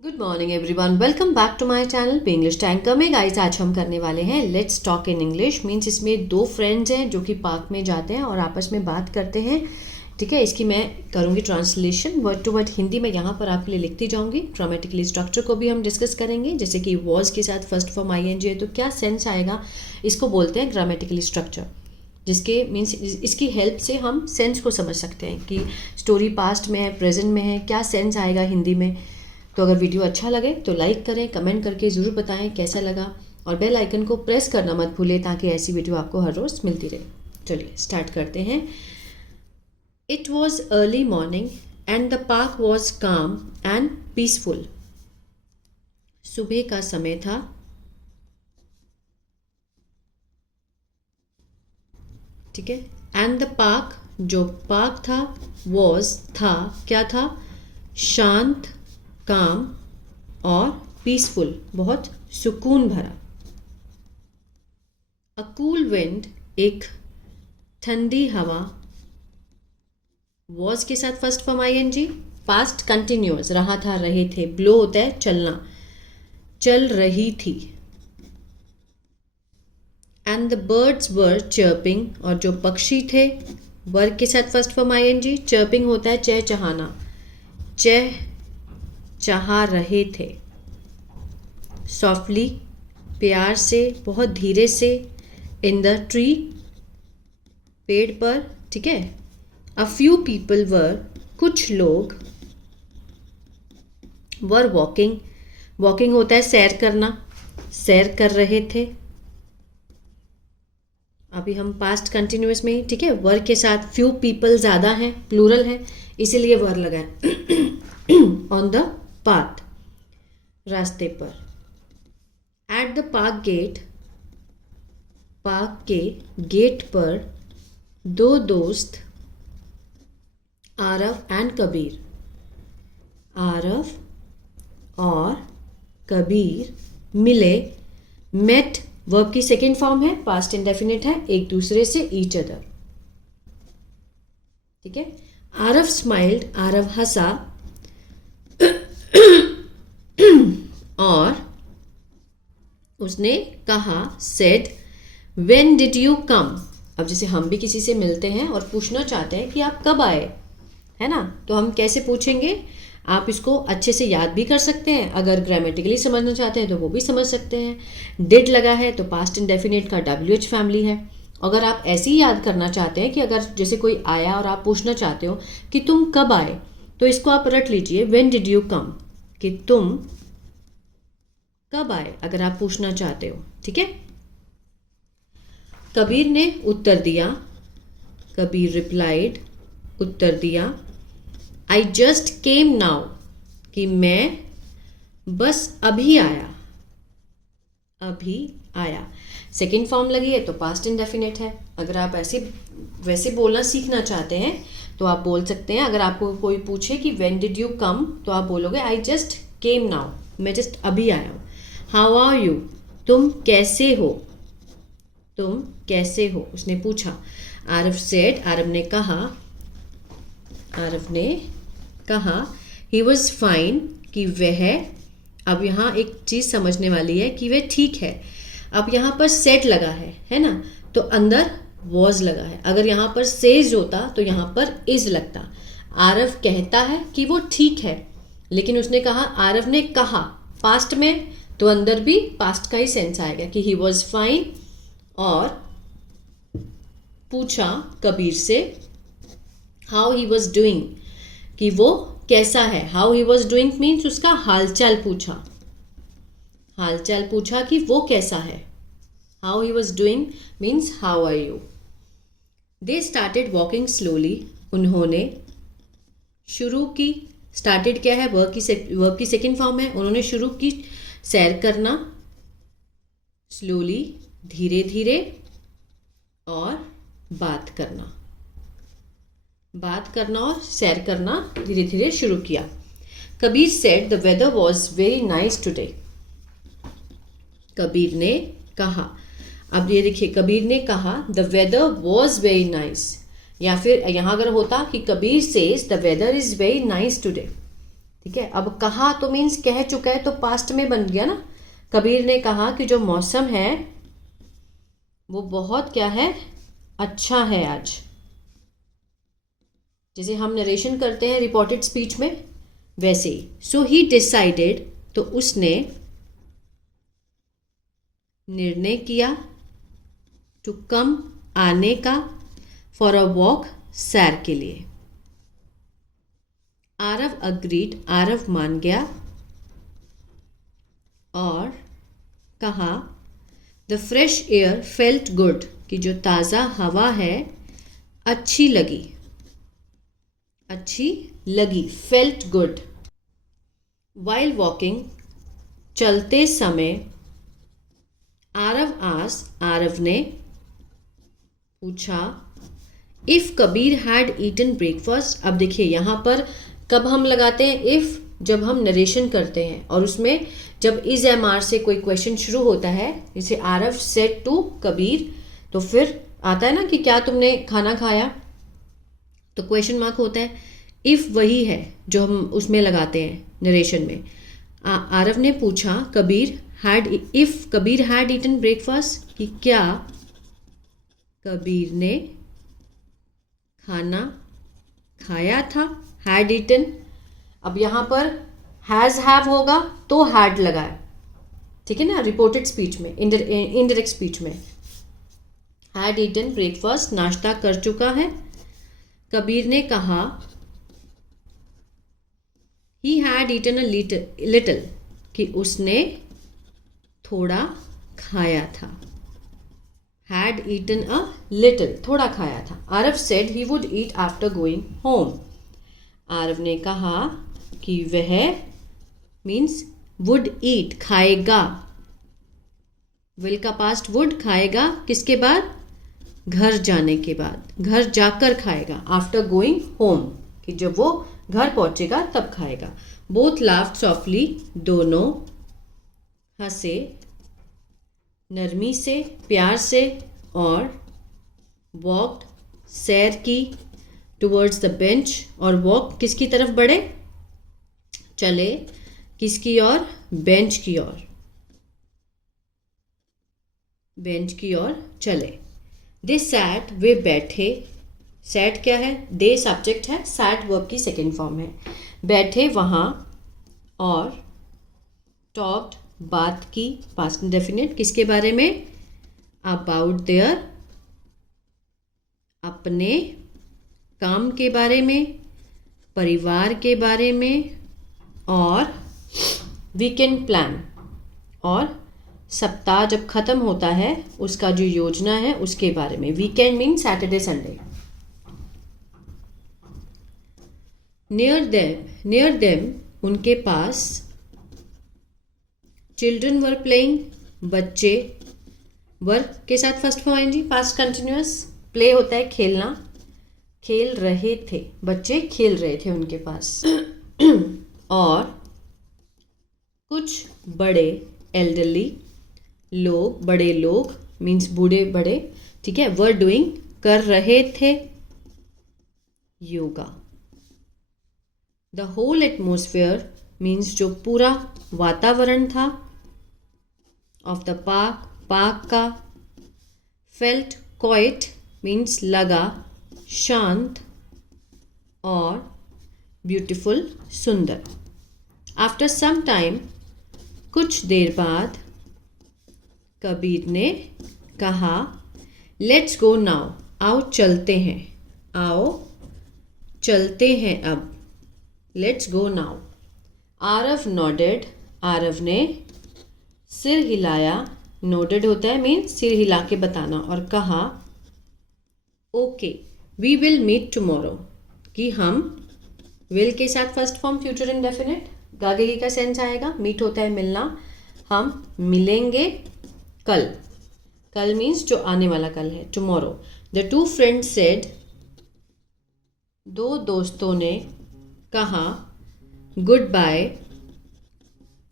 Good morning everyone, welcome back to my channel पे English tanker में। Guys, आज हम करने वाले हैं let's talk in English. Means इसमें दो फ्रेंड्स हैं जो कि पार्क में जाते हैं और आपस में बात करते हैं। ठीक है, इसकी मैं करूँगी translation word to word Hindi में, यहाँ पर आपके लिए लिखती जाऊँगी। ग्रामेटिकली स्ट्रक्चर को भी हम डिस्कस करेंगे, जैसे कि वॉज के साथ फर्स्ट फॉर्म आईएनजी है तो क्या सेंस आएगा, इसको बोलते हैं ग्रामेटिकली स्ट्रक्चर। जिसके मीन्स इसकी हेल्प से हम सेंस को समझ सकते हैं कि स्टोरी पास्ट में है, प्रेजेंट में है, क्या सेंस आएगा हिंदी में। तो अगर वीडियो अच्छा लगे तो लाइक करें, कमेंट करके ज़रूर बताएं कैसा लगा, और बेल आइकन को प्रेस करना मत भूलें ताकि ऐसी वीडियो आपको हर रोज़ मिलती रहे। चलिए स्टार्ट करते हैं। It was early morning and the park was काम एंड पीसफुल। सुबह का समय था, ठीक है। एंड द पार्क, जो पार्क था, वॉज था, क्या था, शांत, काम और पीसफुल, बहुत सुकून भरा। अ कूल विंड, एक ठंडी हवा। वॉज के साथ first form ING, past continuous, रहा था, रहे थे। ब्लो होता है चलना, चल रही थी। And the birds were chirping, और जो पक्षी थे, वर के साथ फर्स्ट फॉर्म आईएनजी, चर्पिंग होता है चहचहाना, चह चाह रहे थे। सॉफ्टली, प्यार से, बहुत धीरे से। इन द ट्री, पेड़ पर, ठीक है। अ फ्यू पीपल वर, कुछ लोग। वर वॉकिंग, वॉकिंग होता है सैर करना, सैर कर रहे थे। अभी हम पास्ट कंटिन्यूअस में ही, ठीक है। वर के साथ फ्यू पीपल ज़्यादा हैं, प्लूरल है, इसीलिए वर लगा है। ऑन द पाथ, रास्ते पर। At the park gate, park के गेट पर दो दोस्त, आरव एंड कबीर। आरव और कबीर मिले। मेट वर्ब की सेकेंड फॉर्म है, पास्ट इंडेफिनिट है, एक दूसरे से, ईच अदर, ठीक है। आरव स्माइल्ड, आरव हंसा। और उसने कहा, said, when did you come. अब जैसे हम भी किसी से मिलते हैं और पूछना चाहते हैं कि आप कब आए, है ना, तो हम कैसे पूछेंगे। आप इसको अच्छे से याद भी कर सकते हैं, अगर ग्रामेटिकली समझना चाहते हैं तो वो भी समझ सकते हैं। डिड लगा है तो पास्ट इंडेफिनिट का WH फैमिली है। अगर आप ऐसे ही याद करना चाहते हैं कि अगर जैसे कोई आया और आप पूछना चाहते हो कि तुम कब आए, तो इसको आप रट लीजिए, व्हेन डिड यू कम, कि तुम कब आए, अगर आप पूछना चाहते हो, ठीक है। कबीर ने उत्तर दिया, कबीर रिप्लाइड, उत्तर दिया। आई जस्ट केम नाउ, कि मैं बस अभी आया, अभी आया। सेकेंड फॉर्म लगी है तो पास्ट इंडेफिनिट है। अगर आप ऐसे वैसे बोलना सीखना चाहते हैं तो आप बोल सकते हैं, अगर आपको कोई पूछे कि व्हेन डिड यू कम, तो आप बोलोगे आई जस्ट केम नाउ, मैं जस्ट अभी आया हूँ। हाउ आर यू, तुम कैसे हो, तुम कैसे हो, उसने पूछा। आरव सेड, आरव ने कहा, आरव ने कहा। ही वॉज फाइन, कि वह, अब यहाँ एक चीज़ समझने वाली है कि वह ठीक है। अब यहाँ पर सेड लगा है ना, तो अंदर वॉज लगा है। अगर यहाँ पर सेज होता तो यहाँ पर इज लगता। आरव कहता है कि वो ठीक है, लेकिन उसने कहा, आरव ने कहा पास्ट में, तो अंदर भी पास्ट का ही सेंस आएगा कि ही वॉज फाइन। और पूछा कबीर से, हाउ ही वॉज डूइंग, कि वो कैसा है। How he was doing means उसका हालचाल पूछा, हालचाल पूछा कि वो कैसा है। How he was doing means how are you. They started walking slowly, उन्होंने शुरू की। स्टार्टेड क्या है, वर्ब की सेकेंड फॉर्म है। उन्होंने शुरू की सैर करना, स्लोली, धीरे धीरे, और बात करना, बात करना और सैर करना धीरे धीरे शुरू किया। Kabir said the weather was very nice today, Kabir ने कहा। अब ये देखिए, कबीर ने कहा the weather was very nice, या फिर यहाँ अगर होता कि Kabir says the weather is very nice today, ठीक है, अब कहा तो मीन्स कह चुका है, तो पास्ट में बन गया ना। कबीर ने कहा कि जो मौसम है वो बहुत क्या है, अच्छा है आज। जैसे हम नरेशन करते हैं रिपोर्टेड स्पीच में, वैसे ही। सो ही डिसाइडेड, तो उसने निर्णय किया, टू कम, आने का, फॉर अ वॉक, सैर के लिए। आरव अग्रीड, आरव मान गया, और कहा the fresh air felt good, कि जो ताज़ा हवा है अच्छी लगी, अच्छी लगी, फेल्ट गुड। वाइल वॉकिंग, चलते समय, आरव आस, आरव ने पूछा, if Kabir had eaten breakfast. अब देखिए यहाँ पर कब हम लगाते हैं इफ़, जब हम नरेशन करते हैं और उसमें जब इज एम आर से कोई क्वेश्चन शुरू होता है, जैसे आरव सेड टू कबीर, तो फिर आता है ना कि क्या तुमने खाना खाया, तो क्वेश्चन मार्क होता है। इफ़ वही है जो हम उसमें लगाते हैं नरेशन में। आरव ने पूछा Kabir had, if Kabir had eaten breakfast, कि क्या कबीर ने खाना खाया था, हैड ईटन। अब यहाँ पर हैज़ हैव होगा तो हैड लगाए, ठीक है ना, रिपोर्टेड स्पीच में, इनडायरेक्ट स्पीच में। हैड ईटन ब्रेकफास्ट, नाश्ता कर चुका है। कबीर ने कहा he had eaten a little, कि उसने थोड़ा खाया था। हैड ईटन अ लिटिल, थोड़ा खाया था। Aarav said he would eat after going home. Aarav ने कहा कि वह मीन्स वुड ईट, खाएगा। विल का पास्ट वुड, खाएगा किसके बाद, घर जाने के बाद, घर जाकर खाएगा। आफ्टर गोइंग होम, कि जब वो घर पहुंचेगा तब खाएगा। बोथ लाफ्ड सॉफ्टली, दोनों हंसे नरमी से, प्यार से, और वॉक्ड, सैर की, टुवर्ड्स द बेंच, और वॉक किसकी तरफ बढ़े, चले, किसकी ओर, बेंच की ओर, बेंच की ओर चले। दे सैट, वे बैठे, सैट क्या है, दे सब्जेक्ट है, सैट वर्ब की सेकेंड फॉर्म है। बैठे वहाँ, और टॉक्ड, बात की, पास्ट इंडेफिनिट, किसके बारे में, अबाउट देयर, अपने काम के बारे में, परिवार के बारे में, और वीकेंड प्लान, और सप्ताह जब ख़त्म होता है उसका जो योजना है उसके बारे में। Weekend mean Saturday Sunday. Near them, उनके पास, चिल्ड्रन वर प्लेइंग, बच्चे, वर्क के साथ फर्स्ट फॉर्म आएंगी, पास्ट कंटिन्यूअस। प्ले होता है खेलना, खेल रहे थे, बच्चे खेल रहे थे उनके पास। और कुछ बड़े, एल्डरली, लोग, बड़े लोग मीन्स बूढ़े बड़े, ठीक है, वर डूइंग, कर रहे थे yoga. The whole atmosphere means जो पूरा वातावरण था, ऑफ द पार्क, पार्क का। फेल्ट क्वाइट मीन्स लगा, शांत, और ब्यूटीफुल, सुंदर। आफ्टर सम टाइम, कुछ देर बाद, कबीर ने कहा लेट्स गो नाउ, आओ चलते हैं, आओ चलते हैं अब, let's go now. Aarav nodded, Aarav ने सिर हिलाया, नोडेड होता है मीन सिर हिला के बताना, और कहा okay we will meet tomorrow, कि हम, विल के साथ फर्स्ट फॉर्म फ्यूचर इंडेफिनिट, गागेगी का सेंस आएगा, मीट होता है मिलना, हम मिलेंगे कल, कल मीन्स जो आने वाला कल है, tomorrow. The two friends said, दो दोस्तों ने कहा, गुड बाय,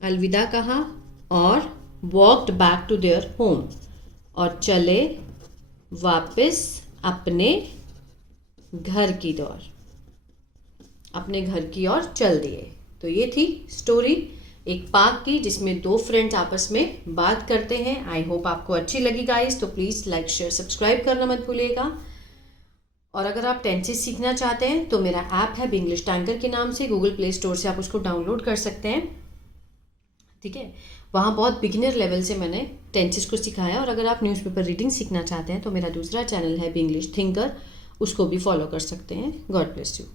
अलविदा कहा, और walked back to their home, और चले वापस अपने घर की ओर, अपने घर की ओर चल दिए। तो ये थी स्टोरी एक पार्क की जिसमें दो फ्रेंड्स आपस में बात करते हैं। आई होप आपको अच्छी लगी गाइस, तो प्लीज़ लाइक शेयर सब्सक्राइब करना मत भूलिएगा। और अगर आप टेंसेस सीखना चाहते हैं तो मेरा ऐप है इंग्लिश टैंकर के नाम से, गूगल प्ले स्टोर से आप उसको डाउनलोड कर सकते हैं, ठीक है। वहाँ बहुत बिगिनर लेवल से मैंने टेंसेस को सिखाया। और अगर आप न्यूज़पेपर रीडिंग सीखना चाहते हैं तो मेरा दूसरा चैनल है इंग्लिश थिंकर, उसको भी फॉलो कर सकते हैं। God bless you.